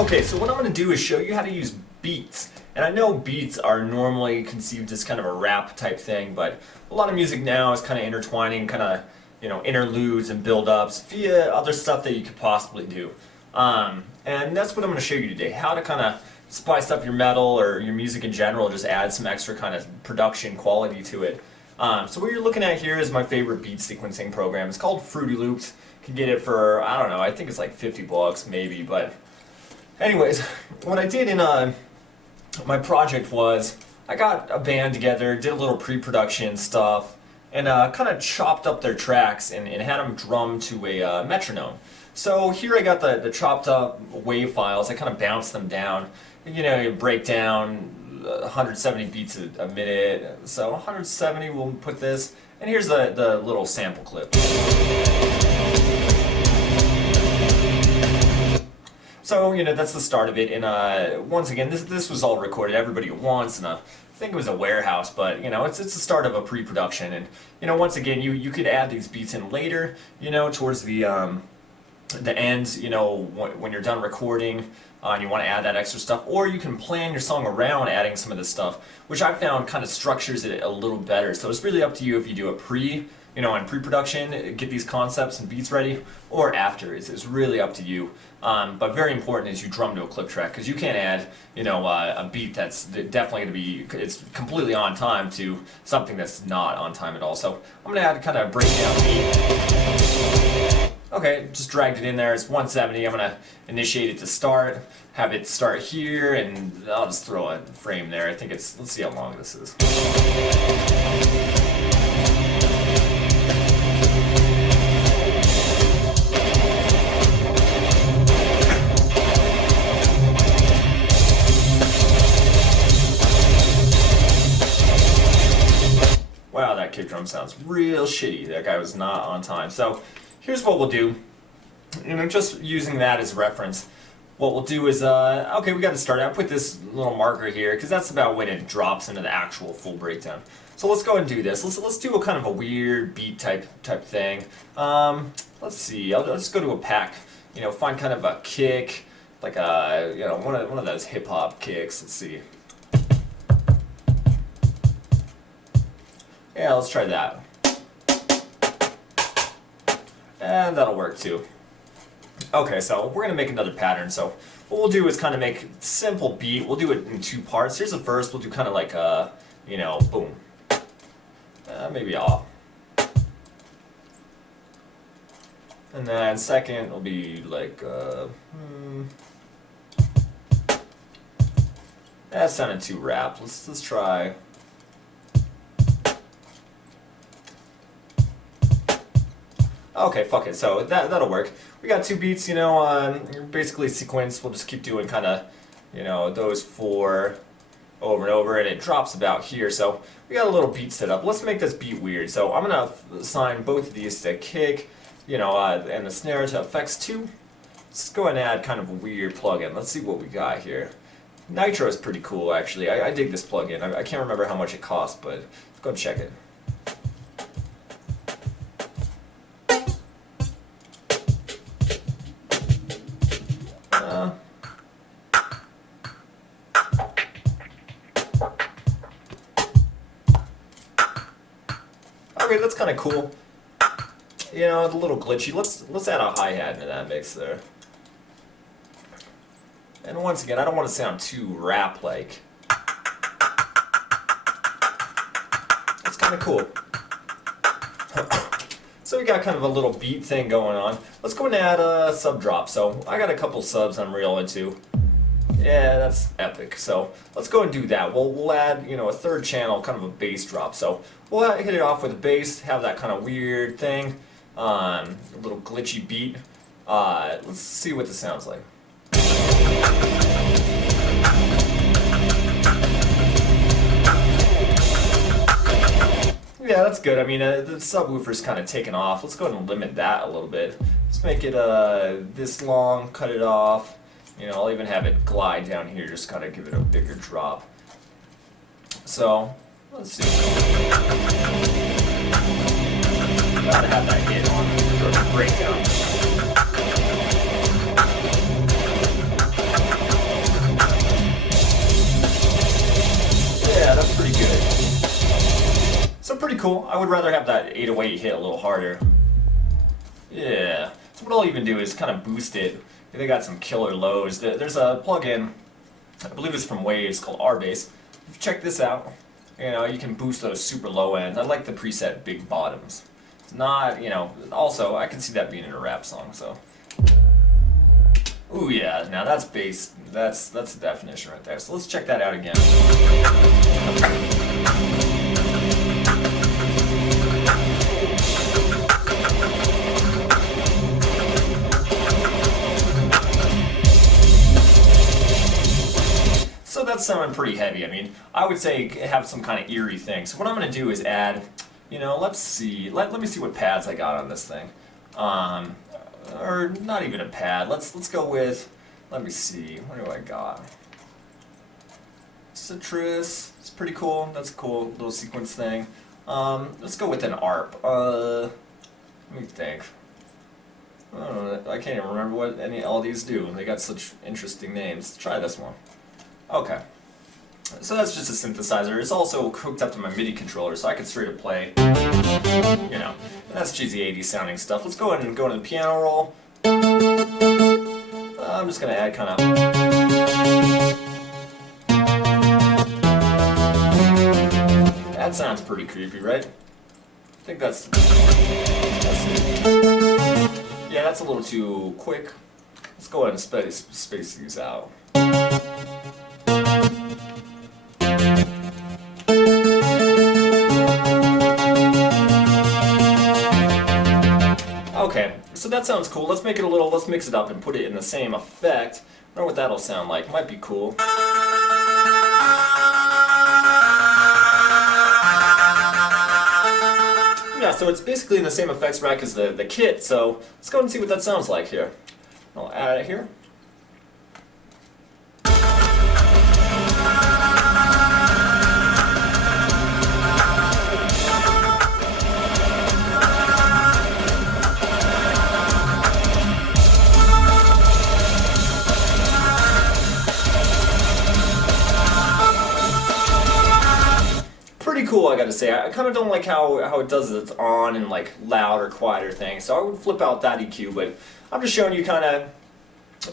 Okay, so what I'm going to do is show you how to use beats. And I know beats are normally conceived as kind of a rap type thing, but a lot of music now is kind of intertwining, kind of, interludes and build-ups via other stuff that you could possibly do. And that's what I'm going to show you today, how to kind of spice up your metal or your music in general, just add some extra kind of production quality to it. So what you're looking at here is my favorite beat sequencing program. It's called Fruity Loops. You can get it for, I don't know, I think it's like 50 bucks maybe, but anyways, what I did in my project was I got a band together, did a little pre-production stuff, and kind of chopped up their tracks and had them drummed to a metronome. So here I got the chopped up wave files. I kind of bounced them down. You break down 170 beats a minute. So 170, we'll put this. And here's the little sample clip. So, that's the start of it, and once again, this was all recorded, everybody at once, and I think it was a warehouse, but, it's the start of a pre-production, and, once again, you could add these beats in later, towards the end, when you're done recording, and you want to add that extra stuff, or you can plan your song around adding some of this stuff, which I found kind of structures it a little better, so it's really up to you if you do a in pre-production, get these concepts and beats ready, or after. It's really up to you. But very important is you drum to a clip track, because you can't add, a beat that's definitely going to be, it's completely on time to something that's not on time at all. So I'm going to add kind of a breakdown beat. Okay, just dragged it in there. It's 170. I'm going to initiate it to start, have it start here, and I'll just throw a frame there. I think let's see how long this is. Wow, that kick drum sounds real shitty. That guy was not on time. So here's what we'll do. Just using that as reference, what we'll do is, okay, we got to start. I'll put this little marker here because that's about when it drops into the actual full breakdown. So let's go and do this. Let's do a kind of a weird beat type thing. Let's see. I'll just go to a pack. Find kind of a kick, like a one of those hip hop kicks. Let's see. Yeah, let's try that. And that'll work too. Okay, so we're going to make another pattern. So what we'll do is kind of make a simple beat. We'll do it in two parts. Here's the first. We'll do kind of like a, boom. Maybe off. And then second will be like, that sounded too rap. Let's try. Okay, fuck it. So that'll work. We got two beats, basically sequence. We'll just keep doing kind of, those four over and over, and it drops about here. So we got a little beat set up. Let's make this beat weird. So I'm gonna assign both of these to kick, and the snare to effects 2. Let's go ahead and add kind of a weird plugin. Let's see what we got here. Nitro is pretty cool, actually. I dig this plugin. I can't remember how much it costs, but let's go check it. Okay, that's kind of cool. A little glitchy. Let's add a hi-hat into that mix there. And once again, I don't want to sound too rap-like. It's kind of cool. So we got kind of a little beat thing going on. Let's go and add a sub drop. So I got a couple subs I'm real into. Yeah, that's epic. So let's go and do that. We'll add, a third channel, kind of a bass drop. So we'll hit it off with a bass, have that kind of weird thing, a little glitchy beat. Let's see what this sounds like. Yeah, that's good. I mean, the subwoofer's kind of taken off. Let's go ahead and limit that a little bit. Let's make it this long, cut it off. I'll even have it glide down here, just kind of give it a bigger drop. So, let's see. Gotta have that hit on for the breakdown. cool. I would rather have that 808 hit a little harder. Yeah. So what I'll even do is kind of boost it. They got some killer lows. There's a plugin, I believe it's from Waves, called RBass. If you check this out, you can boost those super low ends. I like the preset big bottoms. It's not, also I can see that being in a rap song, so. Ooh yeah, now that's bass. That's the definition right there. So let's check that out again. So that's sounding pretty heavy. I mean, I would say have some kind of eerie thing. So what I'm going to do is add, let's see. Let me see what pads I got on this thing. Or not even a pad. Let's go with, let me see. What do I got? Citrus. It's pretty cool. That's a cool little sequence thing. Let's go with an ARP. Let me think. I can't even remember what all these do. They got such interesting names. Let's try this one. Okay. So that's just a synthesizer. It's also hooked up to my MIDI controller, so I can straight up play. And that's cheesy 80s sounding stuff. Let's go ahead and go into the piano roll. I'm just gonna add kind of. That sounds pretty creepy, right? I think that's it. Yeah, that's a little too quick. Let's go ahead and space these out. Okay, so that sounds cool. Let's make it let's mix it up and put it in the same effect. I wonder what that'll sound like. Might be cool. Yeah, so it's basically in the same effects rack as the kit, so let's go and see what that sounds like here. I'll add it here. Pretty cool, I gotta say. I kind of don't like how it does its on and like loud or quieter thing, so I would flip out that EQ, but I'm just showing you kind of,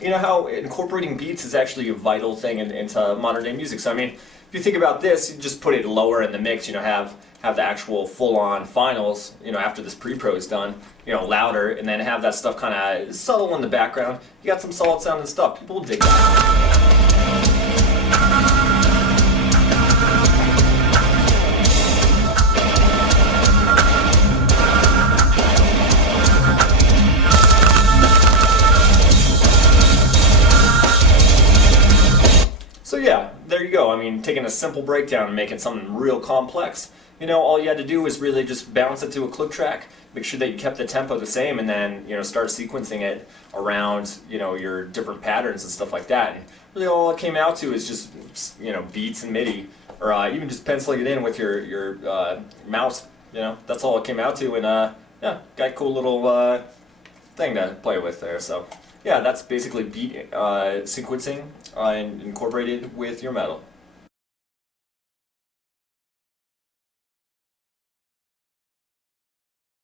how incorporating beats is actually a vital thing into modern day music. So I mean, if you think about this, you just put it lower in the mix, have the actual full-on finals, after this pre-pro is done, louder, and then have that stuff kind of subtle in the background. You got some solid sounding stuff. People will dig that. So yeah, there you go. I mean, taking a simple breakdown and making something real complex. All you had to do was really just bounce it to a click track, make sure that you kept the tempo the same, and then, start sequencing it around, your different patterns and stuff like that. And really all it came out to is just, beats and MIDI, or even just penciling it in with your mouse. That's all it came out to, and yeah, got a cool little thing to play with there. So yeah, that's basically beat sequencing and incorporated with your metal.